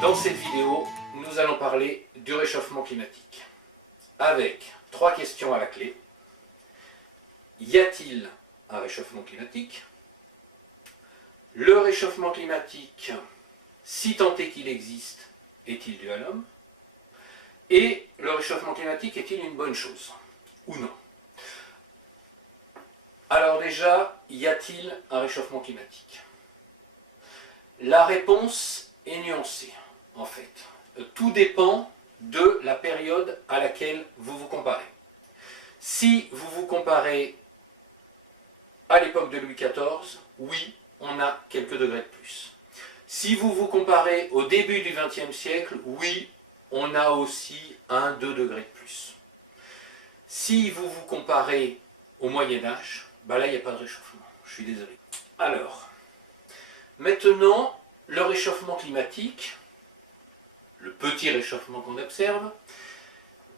Dans cette vidéo, nous allons parler du réchauffement climatique, avec 3 questions à la clé. Y a-t-il un réchauffement climatique? Le réchauffement climatique, si tant est qu'il existe, est-il dû à l'homme? Et le réchauffement climatique est-il une bonne chose ou non? Alors déjà, y a-t-il un réchauffement climatique? La réponse est nuancée, en fait. Tout dépend de la période à laquelle vous vous comparez. Si vous vous comparez à l'époque de Louis XIV, oui, on a quelques degrés de plus. Si vous vous comparez au début du XXe siècle, oui, on a aussi 1-2 degrés de plus. Si vous vous comparez au Moyen-Âge, bah là, il n'y a pas de réchauffement. Je suis désolé. Alors, maintenant, le réchauffement climatique, le petit réchauffement qu'on observe,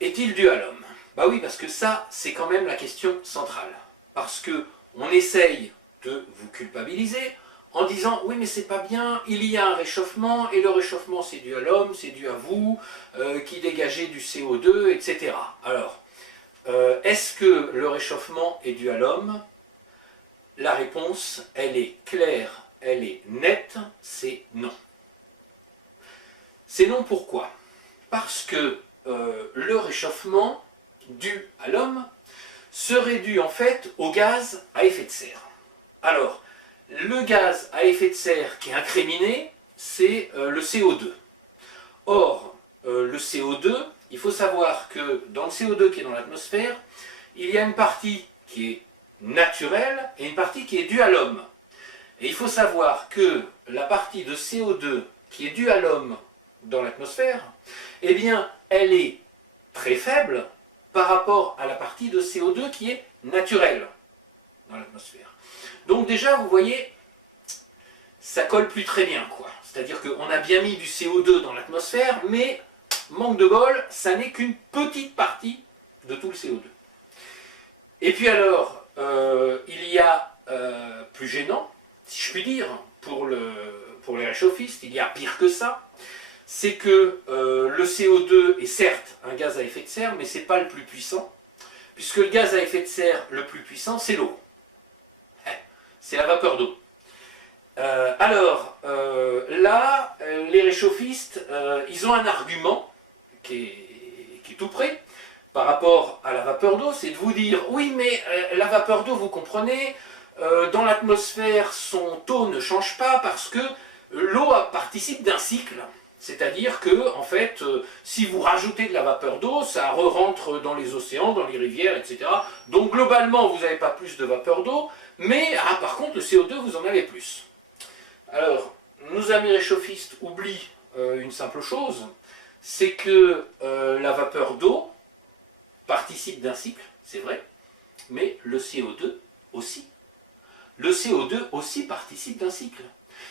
est-il dû à l'homme? Bah oui, parce que ça, c'est quand même la question centrale. Parce que on essaye de vous culpabiliser en disant « oui, mais c'est pas bien, il y a un réchauffement, et le réchauffement c'est dû à l'homme, c'est dû à vous, qui dégagez du CO2, etc. » Alors, est-ce que le réchauffement est dû à l'homme? La réponse, elle est claire, elle est nette, c'est non. C'est non pourquoi? Parce que le réchauffement dû à l'homme serait dû en fait au gaz à effet de serre. Alors, le gaz à effet de serre qui est incriminé, c'est le CO2. Or, le CO2, il faut savoir que dans le CO2 qui est dans l'atmosphère, il y a une partie qui est naturelle et une partie qui est due à l'homme. Et il faut savoir que la partie de CO2 qui est due à l'homme dans l'atmosphère, eh bien, elle est très faible par rapport à la partie de CO2 qui est naturelle dans l'atmosphère. Donc déjà, vous voyez, ça colle plus très bien, quoi. C'est-à-dire qu'on a bien mis du CO2 dans l'atmosphère, mais, manque de bol, ça n'est qu'une petite partie de tout le CO2. Et puis alors, il y a plus gênant, si je puis dire, pour les réchauffistes, il y a pire que ça, c'est que le CO2 est certes un gaz à effet de serre, mais ce n'est pas le plus puissant, puisque le gaz à effet de serre le plus puissant, c'est l'eau. C'est la vapeur d'eau. Alors, là, les réchauffistes, ils ont un argument qui est tout près, par rapport à la vapeur d'eau, c'est de vous dire, oui, mais la vapeur d'eau, vous comprenez, dans l'atmosphère, son taux ne change pas parce que l'eau participe d'un cycle. C'est-à-dire que, en fait, si vous rajoutez de la vapeur d'eau, ça re-rentre dans les océans, dans les rivières, etc. Donc, globalement, vous n'avez pas plus de vapeur d'eau, mais, par contre, le CO2, vous en avez plus. Alors, nos amis réchauffistes oublient une simple chose, c'est que la vapeur d'eau participe d'un cycle, c'est vrai, mais le CO2 aussi. Le CO2 aussi participe d'un cycle.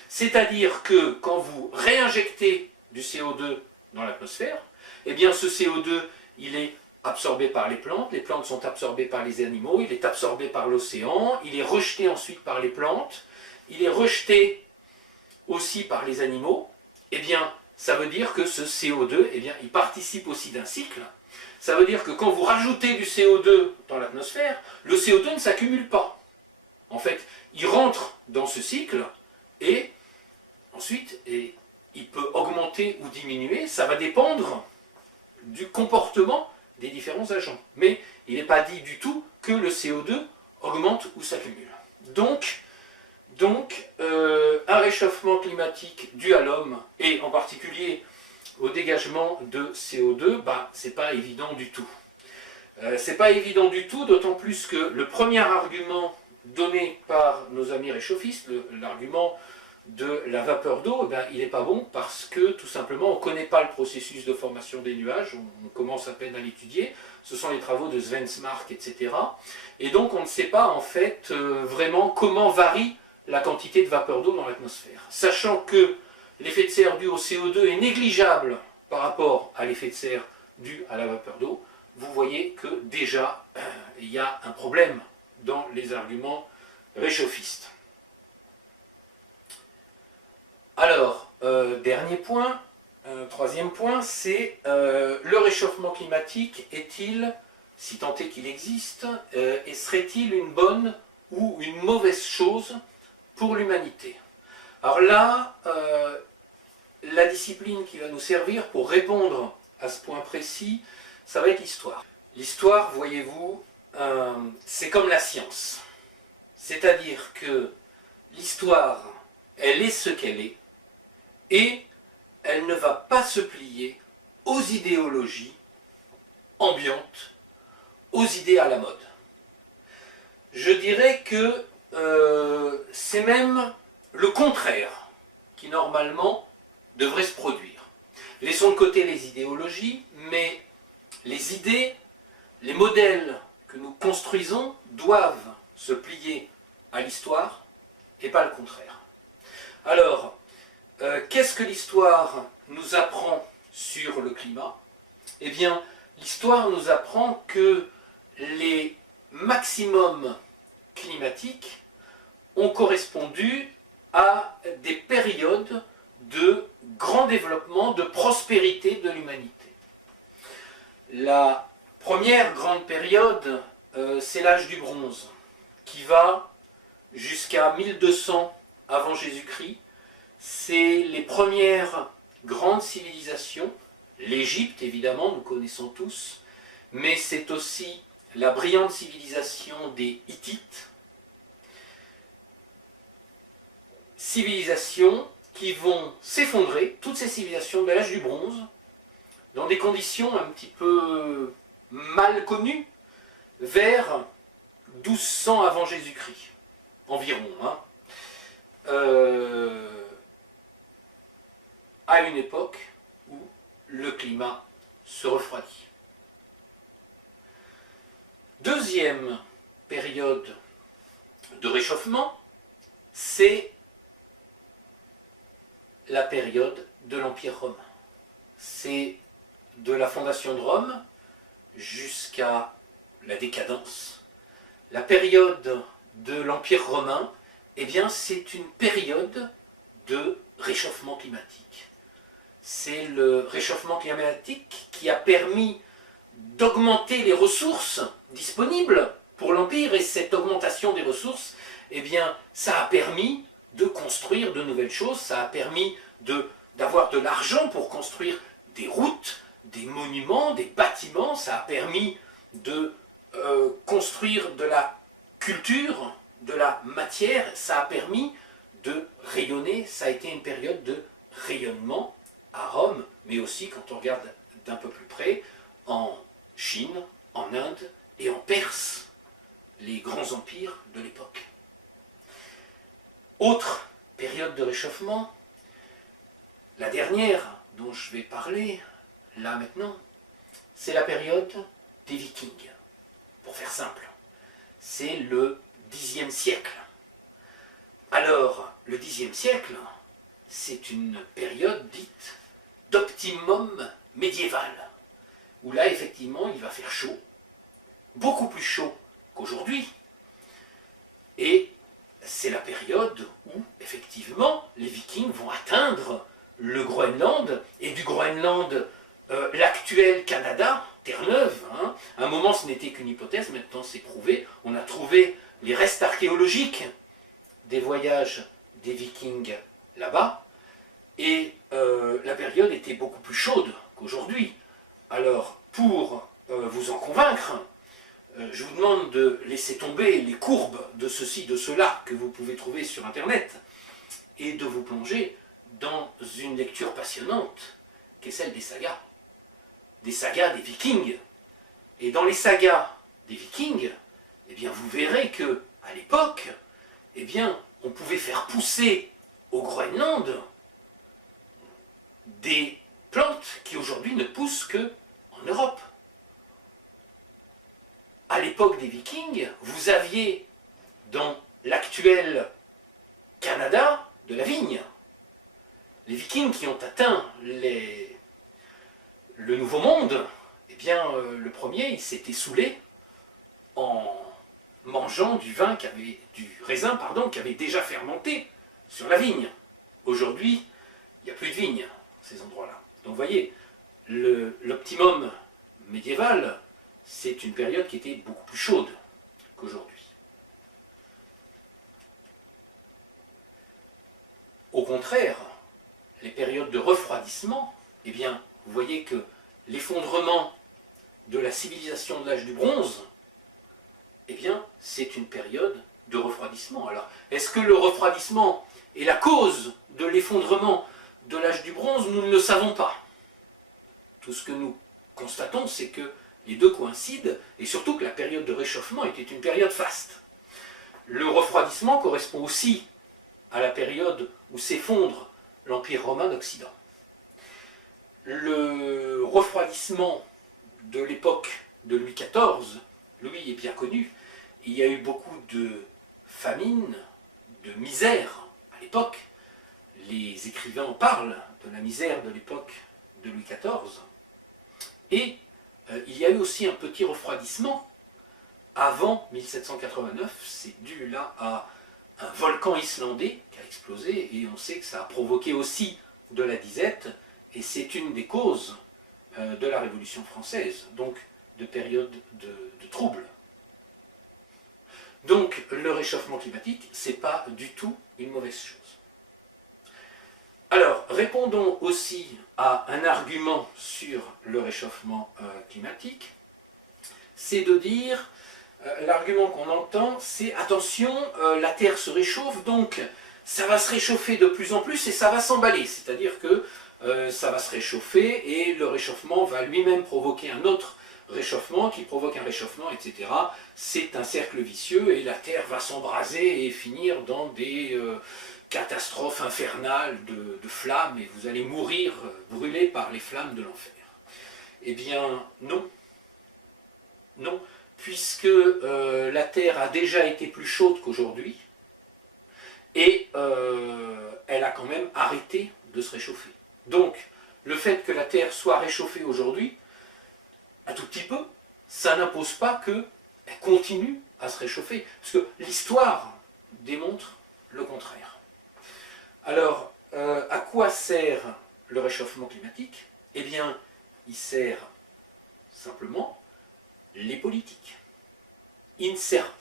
C'est-à-dire que quand vous réinjectez du CO2 dans l'atmosphère, eh bien ce CO2, il est absorbé par les plantes sont absorbées par les animaux, il est absorbé par l'océan, il est rejeté ensuite par les plantes, il est rejeté aussi par les animaux, eh bien ça veut dire que ce CO2, eh bien, il participe aussi d'un cycle. Ça veut dire que quand vous rajoutez du CO2 dans l'atmosphère, le CO2 ne s'accumule pas. En fait, il rentre dans ce cycle et ensuite, il peut augmenter ou diminuer, ça va dépendre du comportement des différents agents. Mais il n'est pas dit du tout que le CO2 augmente ou s'accumule. Donc un réchauffement climatique dû à l'homme, et en particulier au dégagement de CO2, bah, c'est pas évident du tout. C'est pas évident du tout, d'autant plus que le premier argument donné par nos amis réchauffistes, l'argument de la vapeur d'eau, eh bien, il n'est pas bon parce que tout simplement on ne connaît pas le processus de formation des nuages, on commence à peine à l'étudier, ce sont les travaux de Svensmark, etc. Et donc on ne sait pas en fait vraiment comment varie la quantité de vapeur d'eau dans l'atmosphère. Sachant que l'effet de serre dû au CO2 est négligeable par rapport à l'effet de serre dû à la vapeur d'eau, vous voyez que déjà il y a un problème dans les arguments réchauffistes. Alors, dernier point, troisième point, c'est le réchauffement climatique est-il, si tant est qu'il existe, et serait-il une bonne ou une mauvaise chose pour l'humanité? Alors là, la discipline qui va nous servir pour répondre à ce point précis, ça va être l'histoire. L'histoire, voyez-vous, c'est comme la science. C'est-à-dire que l'histoire, elle est ce qu'elle est, et elle ne va pas se plier aux idéologies ambiantes, aux idées à la mode. Je dirais que c'est même le contraire qui normalement devrait se produire. Laissons de côté les idéologies, mais les idées, les modèles que nous construisons doivent se plier à l'histoire et pas le contraire. Alors, qu'est-ce que l'histoire nous apprend sur le climat? Eh bien, l'histoire nous apprend que les maximums climatiques ont correspondu à des périodes de grand développement, de prospérité de l'humanité. La première grande période, c'est l'âge du bronze, qui va jusqu'à 1200 avant Jésus-Christ. C'est les premières grandes civilisations, l'Égypte évidemment, nous connaissons tous, mais c'est aussi la brillante civilisation des Hittites, civilisations qui vont s'effondrer, toutes ces civilisations de l'âge du bronze, dans des conditions un petit peu mal connues, vers 1200 avant Jésus-Christ, environ. À une époque où le climat se refroidit. Deuxième période de réchauffement, c'est la période de l'Empire romain. C'est de la fondation de Rome jusqu'à la décadence. La période de l'Empire romain, eh bien, c'est une période de réchauffement climatique. C'est le réchauffement climatique qui a permis d'augmenter les ressources disponibles pour l'Empire, et cette augmentation des ressources, eh bien, ça a permis de construire de nouvelles choses, ça a permis d'avoir de l'argent pour construire des routes, des monuments, des bâtiments, ça a permis de construire de la culture, de la matière, ça a permis de rayonner, ça a été une période de rayonnement à Rome, mais aussi, quand on regarde d'un peu plus près, en Chine, en Inde et en Perse, les grands empires de l'époque. Autre période de réchauffement, la dernière dont je vais parler, là maintenant, c'est la période des Vikings. Pour faire simple, c'est le Xe siècle. Alors, le Xe siècle, c'est une période dite d'optimum médiéval, où là, effectivement, il va faire chaud, beaucoup plus chaud qu'aujourd'hui, et c'est la période où, effectivement, les Vikings vont atteindre le Groenland, et du Groenland, l'actuel Canada, Terre-Neuve. À un moment, ce n'était qu'une hypothèse, maintenant c'est prouvé. On a trouvé les restes archéologiques des voyages des Vikings là-bas, et la période était beaucoup plus chaude qu'aujourd'hui. Alors, pour vous en convaincre, je vous demande de laisser tomber les courbes de ceci, de cela, que vous pouvez trouver sur Internet, et de vous plonger dans une lecture passionnante, qui est celle des sagas des Vikings. Et dans les sagas des Vikings, eh bien, vous verrez que à l'époque, eh bien, on pouvait faire pousser au Groenland des plantes qui aujourd'hui ne poussent qu'en Europe. À l'époque des Vikings, vous aviez dans l'actuel Canada de la vigne. Les Vikings qui ont atteint le Nouveau Monde, eh bien, le premier, il s'était saoulé en mangeant du raisin qui avait déjà fermenté sur la vigne. Aujourd'hui, il n'y a plus de vigne, ces endroits-là. Donc vous voyez, l'optimum médiéval, c'est une période qui était beaucoup plus chaude qu'aujourd'hui. Au contraire, les périodes de refroidissement, eh bien, vous voyez que l'effondrement de la civilisation de l'âge du bronze, eh bien, c'est une période de refroidissement. Alors, est-ce que le refroidissement est la cause de l'effondrement de l'âge du bronze? Nous ne le savons pas. Tout ce que nous constatons, c'est que les deux coïncident, et surtout que la période de réchauffement était une période faste. Le refroidissement correspond aussi à la période où s'effondre l'Empire romain d'Occident. Le refroidissement de l'époque de Louis XIV, Louis est bien connu, il y a eu beaucoup de famine, de misère à l'époque. Les écrivains en parlent de la misère de l'époque de Louis XIV. Et il y a eu aussi un petit refroidissement avant 1789, c'est dû là à un volcan islandais qui a explosé, et on sait que ça a provoqué aussi de la disette, et c'est une des causes de la Révolution française, donc de période de troubles. Donc le réchauffement climatique, ce n'est pas du tout une mauvaise chose. Alors, répondons aussi à un argument sur le réchauffement climatique, c'est de dire, l'argument qu'on entend, c'est attention, la Terre se réchauffe, donc ça va se réchauffer de plus en plus et ça va s'emballer, c'est-à-dire que ça va se réchauffer et le réchauffement va lui-même provoquer un autre réchauffement qui provoque un réchauffement, etc. C'est un cercle vicieux et la Terre va s'embraser et finir dans des catastrophes infernales de flammes et vous allez mourir brûlés par les flammes de l'enfer. Eh bien, non. Non, puisque la Terre a déjà été plus chaude qu'aujourd'hui et elle a quand même arrêté de se réchauffer. Donc, le fait que la Terre soit réchauffée aujourd'hui, un tout petit peu, ça n'impose pas qu'elle continue à se réchauffer, parce que l'histoire démontre le contraire. Alors, à quoi sert le réchauffement climatique? Eh bien, il sert simplement les politiques. Il ne sert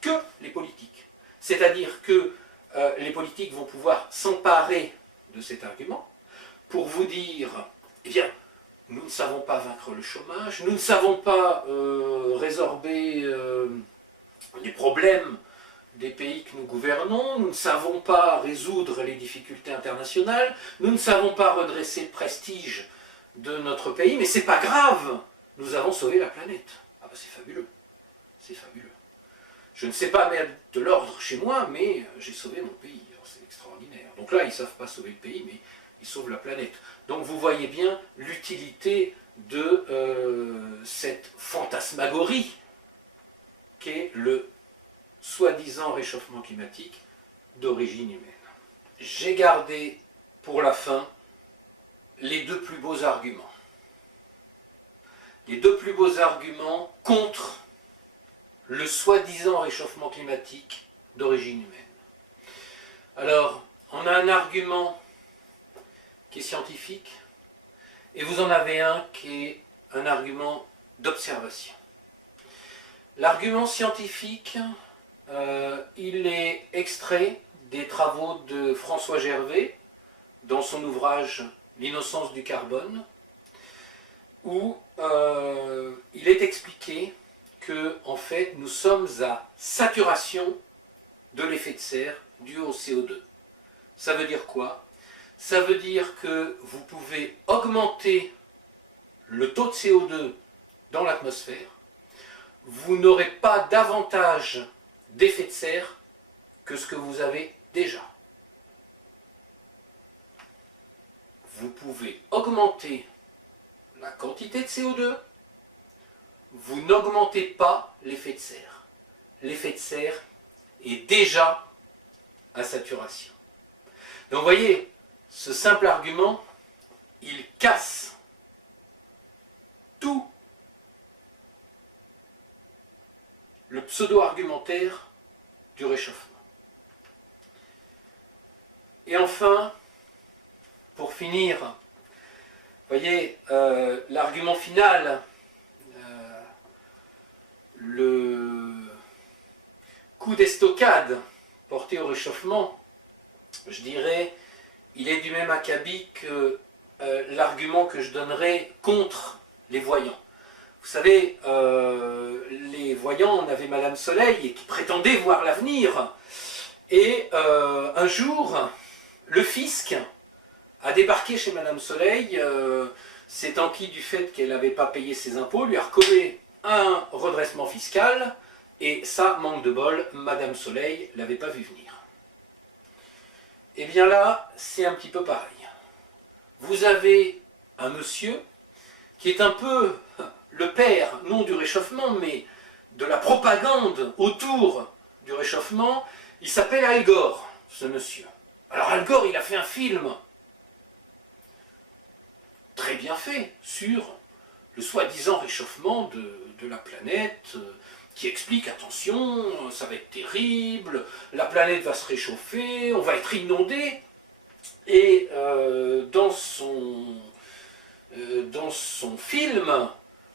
que les politiques. C'est-à-dire que les politiques vont pouvoir s'emparer de cet argument pour vous dire, eh bien, nous ne savons pas vaincre le chômage, nous ne savons pas résorber les problèmes des pays que nous gouvernons, nous ne savons pas résoudre les difficultés internationales, nous ne savons pas redresser le prestige de notre pays, mais c'est pas grave, nous avons sauvé la planète. Ah ben c'est fabuleux, c'est fabuleux. Je ne sais pas mettre de l'ordre chez moi, mais j'ai sauvé mon pays, c'est extraordinaire. Donc là, ils ne savent pas sauver le pays, mais ils sauvent la planète. Donc vous voyez bien l'utilité de cette fantasmagorie qu'est le soi-disant réchauffement climatique d'origine humaine. J'ai gardé pour la fin les deux plus beaux arguments. Les deux plus beaux arguments contre le soi-disant réchauffement climatique d'origine humaine. Alors, on a un argument qui est scientifique, et vous en avez un qui est un argument d'observation. L'argument scientifique, il est extrait des travaux de François Gervais dans son ouvrage « L'innocence du carbone », où il est expliqué que, en fait, nous sommes à saturation de l'effet de serre dû au CO2. Ça veut dire quoi? Ça veut dire que vous pouvez augmenter le taux de CO2 dans l'atmosphère, vous n'aurez pas davantage d'effet de serre que ce que vous avez déjà. Vous pouvez augmenter la quantité de CO2, vous n'augmentez pas l'effet de serre. L'effet de serre est déjà à saturation. Donc vous voyez, ce simple argument, il casse tout le pseudo-argumentaire du réchauffement. Et enfin, pour finir, il y a un argument qui est extrait de François Gervais dans son ouvrage « L'innocence du carbone », où il est expliqué que, en fait, nous sommes à saturation de l'effet de serre dû au CO2. Ça veut dire quoi? Ça veut dire que vous pouvez augmenter le taux de CO2, vous n'aurez pas davantage d'effet de serre que ce que vous avez déjà. Vous pouvez augmenter la quantité de CO2, vous n'augmentez pas l'effet de serre. L'effet de serre est déjà à saturation. Donc vous voyez, ce simple argument, il casse tout le pseudo-argumentaire du réchauffement. Et enfin, pour finir, voyez, l'argument final, le coût d'estocade porté au réchauffement, je dirais, il est du même acabit que l'argument que je donnerai contre les voyants. Vous savez, les voyants, on avait Madame Soleil qui prétendait voir l'avenir. Et un jour, le fisc a débarqué chez Madame Soleil, s'est enquis du fait qu'elle n'avait pas payé ses impôts, lui a recommandé un redressement fiscal, et ça, manque de bol, Madame Soleil ne l'avait pas vu venir. Et bien là, c'est un petit peu pareil. Vous avez un monsieur qui est un peu le père, non du réchauffement, mais de la propagande autour du réchauffement. Il s'appelle Al Gore, ce monsieur. Alors Al Gore, il a fait un film très bien fait sur le soi-disant réchauffement de la planète, qui explique, attention, ça va être terrible, la planète va se réchauffer, on va être inondé. Et dans son film,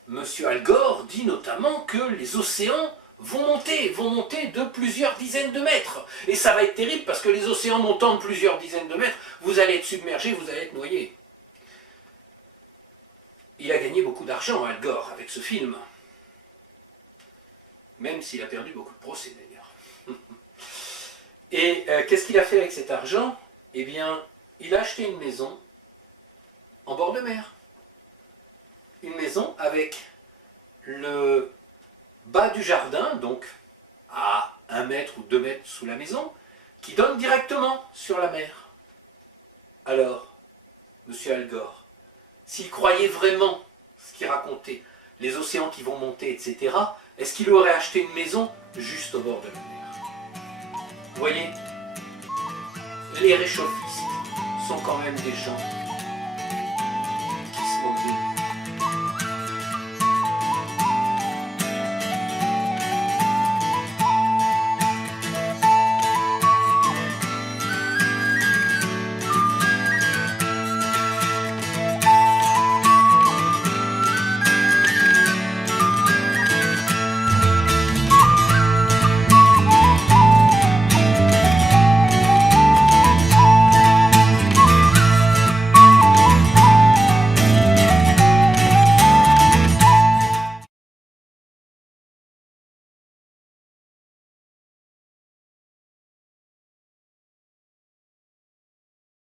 M. Al Gore dit notamment que les océans vont monter de plusieurs dizaines de mètres. Et ça va être terrible parce que les océans montant de plusieurs dizaines de mètres, vous allez être submergé, vous allez être noyé. Il a gagné beaucoup d'argent, Al Gore, avec ce film. Même s'il a perdu beaucoup de procès, d'ailleurs. Et qu'est-ce qu'il a fait avec cet argent? Eh bien, il a acheté une maison en bord de mer. Une maison avec le bas du jardin, donc à 1 mètre ou 2 mètres sous la maison, qui donne directement sur la mer. Alors, monsieur Al Gore, s'il croyait vraiment ce qu'il racontait, les océans qui vont monter, etc., est-ce qu'il aurait acheté une maison juste au bord de la mer? Vous voyez, les réchauffistes sont quand même des gens